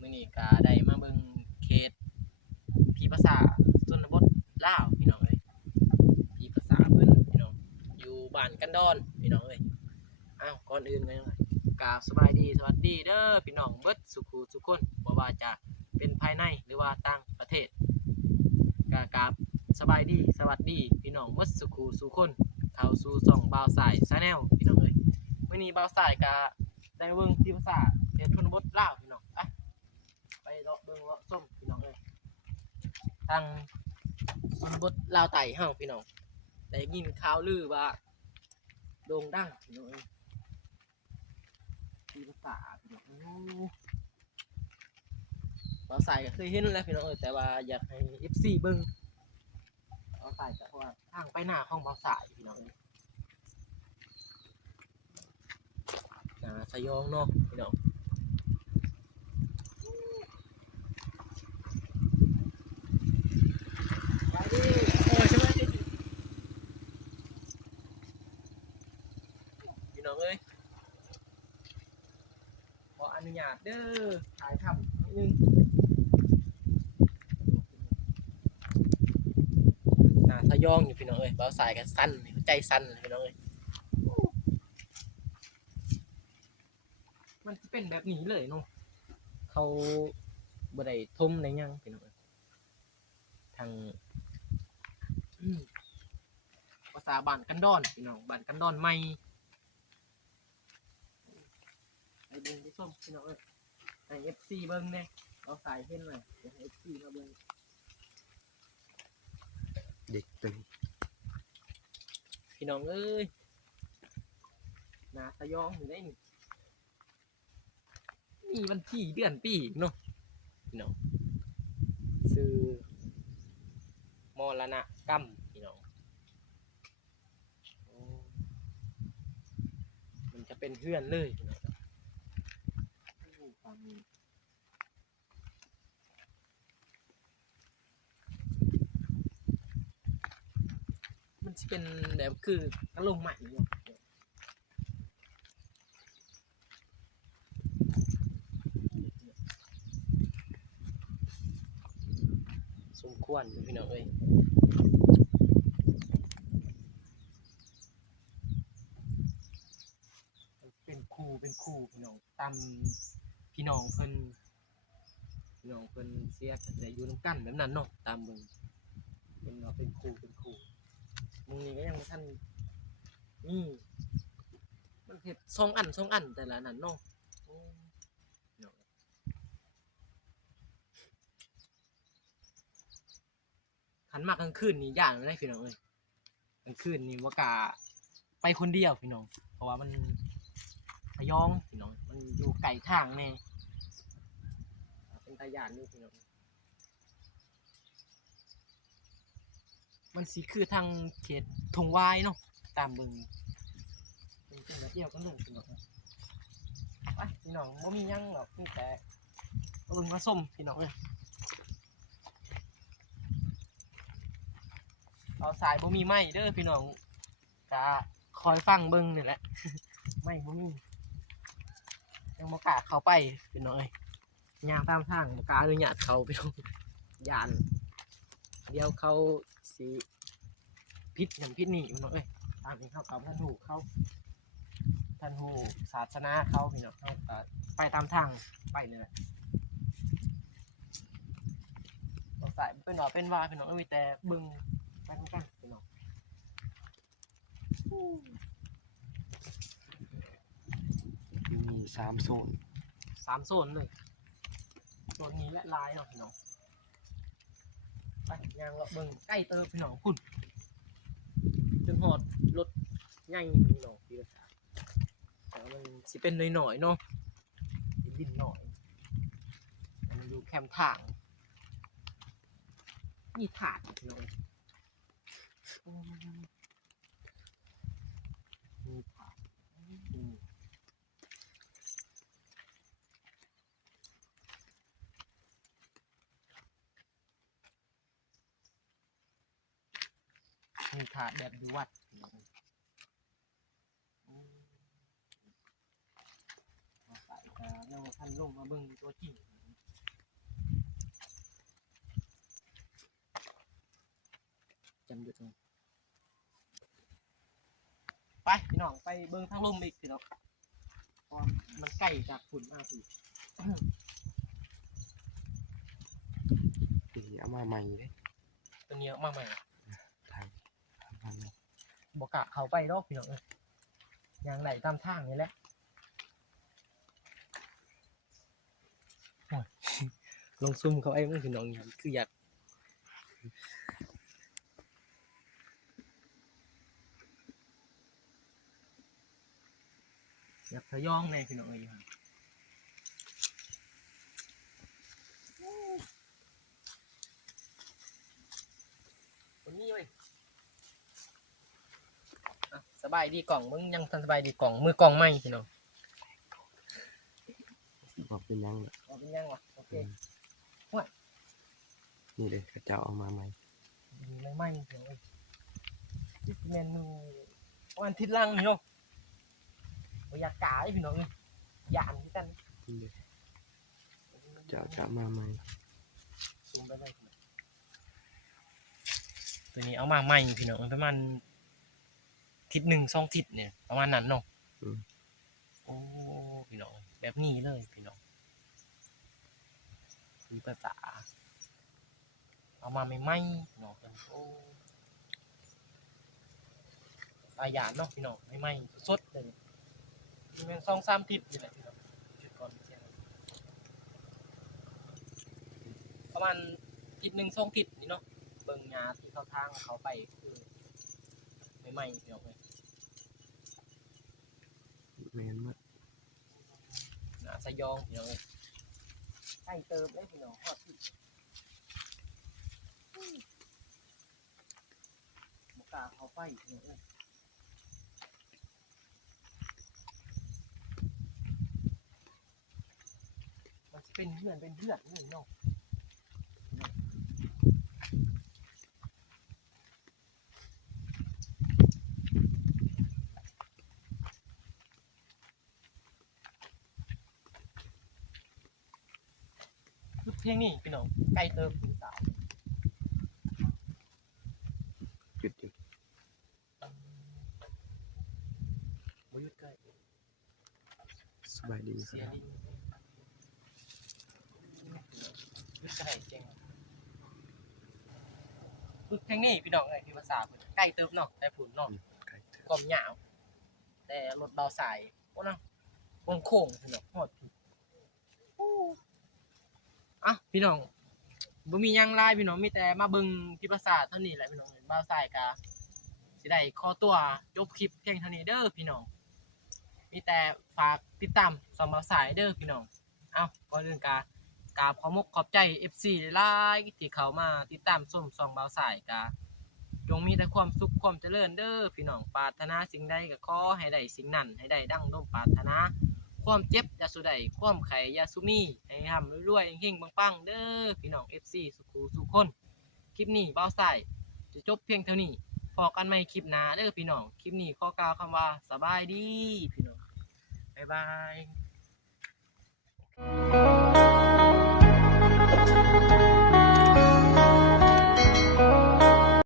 มื้อนี้ก็ได้มาเบิ่งเขตพี่ภาษาชนบทลาวพี่น้องเอ้ยพี่ภาษาเพิ่นพี่น้องอยู่บ้านกันดอนพี่น้องเอ้ยอ้าวก่อนอื่นก็ยังไงกราบสบายดีสวัสดีเด้อพี่น้องเบิดสุขุทุกคนบ่ว่าจะเป็นภายในหรือว่าต่างประเทศก็กราบสบายดีสวัสดีพี่น้องเบิดสุขุสุคนเข้าสู่ช่องบ่าวสายชาแนลพี่น้องเอ้ยมื้อนี้บ่าวสายก็ได้เบิ่งพี่ภาษาเขตชนบทลาวพี่น้องไปเลาะเบิ่งเลาะส้มพี่น้องเอ้ยทางชนบทลาวไต่เฮาพี่น้องได้ยินข่าวลือว่าโด่งดังพี่น้องเอ้ยพี่ภาษาพี่น้องเราใส่ก็เคยเห็นแล้วพี่น้องเอ้ยแต่ว่าอยากให้ FC เบิ่งเราใส่แต่เพราะว่าทางไปหน้าของเบาสายพี่น้องเอ้ยสยองเนาะพี่น้องพี่น้องเอ้ยขออนุญาตเด้อถ่ายทำนิดนึงสยองอยู่พี่น้องเอ้ยเบาสายกันสั้นใจสั้นพี่น้องเอ้ยมันเป็นแบบนี้เลยเนาะเขาบ่ได้ทมในยังพี่น้องเอ้ยทางภาษาบ้านกันดอนพี่น้องบ้านกันดอนใหม่ไปเบิ่งไปส้มพี่น้องเอ้ยให้ FC เบิ่งแน่เราสายเห็นหน่อยอยากให้ FC มาเบิ่งเด็กตึงพี่น้องเอ้ยน่าสยองอยู่ได้นี่มีวันที่เดือนปีเนาะพี่น้องซื้อมรณะกรรมพี่น้องมันจะเป็นเพื่อนเลยพี่น้องมันจะเป็นแบบคือกระลงใหม่เนาะสมควรพี่น้องเอ้ยเป็นคู่พี่น้องตามพี่น้องเพิ่นเสียแต่อยู่น้ำกันแบบนั้นเนาะตามมึงเป็นว่าเป็นคู่มึงนี่ก็ยังท่านนี่มันเห็ดสองอันแต่ละนั้นเนาะขันมากกลางคืนนี่ย่างไม่ได้พี่น้องเอ้ยกลางคืนนี่ว่ากะไปคนเดียวพี่น้องเพราะว่ามันพยองพี่น้องมันอยู่ไกลทางแน่เป็นตาย่านนี่พี่น้องมันสิคือทางเขตทงวายเนาะตามเบิ่งเป็นจังหวัดเดียวกันเลยพี่น้องไปพี่น้องบ่มีหยังหรอกมีแต่เบิ่งมาส้มพี่น้องเอ้ยเอาสายบ่มีไม้เด้อพี่น้องกะคอยฟังเบิ่งนี่แหละไม่บ่มียังบ่กล้าเข้าไปพี่น้องเอ้ยย่างตามทางบ่กล้าอนุญาตเข้าพี่น้องย่านเดี๋ยวเขาสิพิษอย่างพิษนี่พี่น้องเอ้ยตามที่เขาท่านหูเขาท่านหูศาสนาเขาพี่น้องเขาก็ไปตามทางไปนี่แหละบ่สายเป็นว่าพี่น้องมีแต่เบิ่งไปนำกันพี่น้องมี3 โซนเลยโซนนี้และลายเนาะพี่น้องไปย่างเลาะเบิ่งใกล้เติบพี่น้องพุ่นจนหอดรถใหญ่พี่น้องพี่ภาษาแต่มันสิเป็นหน่อยๆเนาะดินหน่อยมันอยู่แคมทางนี่ถาดพี่น้องมีถาดมีถาดแบบอยู่วัดใส่แล้วท่านลงมาเบิ่งตัวจริง จำหยุดลงไปพี่น้องไปเบิ่งทางลมอีกพี่น้องเพราะมันใกล้จากฝุ่นมากพี่ นี่เอามาใหม่เลย ตัวนี้เอามาใหม่ ทางทางนี้ บกะเขาไปรอบพี่น้องเอ้ยยางไหลตามทางนี่แหละโอ้ย ลงซุ่มเขาไอ้มึงพี่น้องอย่างคืออยากทะยองในพี่น้องเอ้ยคนนี้เว้ยอ่ะสบายดีกล่องมึงยังทันสบายดีกล่องมือกล่องไหมพี่น้อง บอกเป็นยังล่ะ เอาเป็นยังวะโอเค นี่เลยกระเจ้าเอามาใหม่ มีไม่ไหมพี่น้องเอ้ยที่เมนูวันอาทิตย์ลังพี่น้องบ่อยากกาไอ้พี่น้องเอ้ยยานที่กัน นี่เลยเจ้าจะมาใหม่ ซูมไปเลยตัวนี้เอามาใหม่พี่น้องประมาณทิศหนึ่งสองทิศเนี่ยประมาณนั้นเนาะโอ้พี่น้องแบบนี้เลยพี่น้องคือภาษาเอามาไม่ไหมพี่น้องโอ้ตายานเนาะพี่น้องไม่ไหมสดเลยมันสองสามทิศนี่แหละพี่น้องจุดก่อนเที่ยงประมาณทิศหนึ่งสองทิศนี่เนาะเบิ่งงาที่เข้าทางเขาไปคือไม่ไหมพี่น้องเลย แม่นมาก หนาสยองพี่น้องเลยใกล้เติมได้พี่น้องฮอดที่บกล้าเขาไปพี่น้องเลยมันจะเป็นเพื่อนนี่เนาะลูกเพียงนี่พี่น้องใกล้เติมพี่สาว หยุดหยุด บ่หยุดใกล้ สบายดี เสียดินหยุดใกล้เจ๋งลูกเพียงนี่พี่น้องเลยพี่ภาษาเพิ่นใกล้เติมเนาะแต่ผุนเนาะ ไก่เถอะ ความยาวแต่รถเบาสายโอ้นะวงโค้งพี่น้องหอดพี่อ่ะพี่น้องบ่มีหยังหลายพี่น้องมีแต่มาเบิ่งที่ภาษาทเท่านี้แหละพี่น้องเบาสายกะสิได้ขอตัวจบคลิปเพียงเท่านี้เด้อพี่น้องมีแต่ฝากติดตามส่องเบาสายเด้อพี่น้องเอ้าก่อนอื่นกราบขอบใจ FC หลายๆที่เข้ามาติดตามชมส่องเบาสายกะ จงมีแต่ความสุขความเจริญเด้อพี่น้องปรารถนาสิ่งใดก็ขอให้ได้สิ่งนั้นให้ได้ดังดมปรารถนาความเจ็บอย่าสุใดความไข่อย่าสุมีให้ทำรวยๆเฮงๆปังๆเด้อพี่น้อง FC สุขูสุขคนคลิปนี้เบาใส่จะจบเพียงเท่านี้พอกันใหม่คลิปหน้าเด้อพี่น้องคลิปนี้ขอกล่าวคำว่าสบายดีพี่น้องบ๊ายบาย